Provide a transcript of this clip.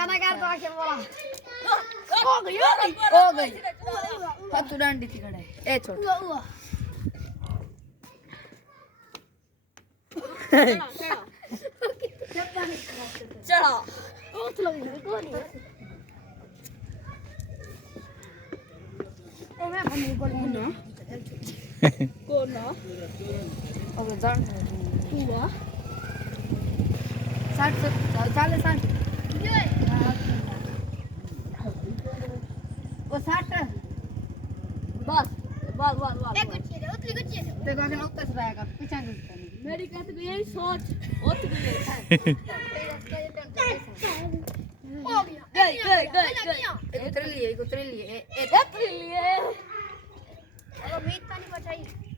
गाना कर तो आके बोला हो गई हाथ डांडी थी खड़े ए छोड़ चलो उठ लो कौन है ओ मैं बनी बोल ना कौन ना अब जान हुआ 60 चाले 60 वो 60 बस एक कुछ है उतली कुछ है देखो अगर उतना से रहेगा पीछे नहीं मेरी कहते को यही सोच उतली है गई उतर लिए चलो मीट पानी बचाइए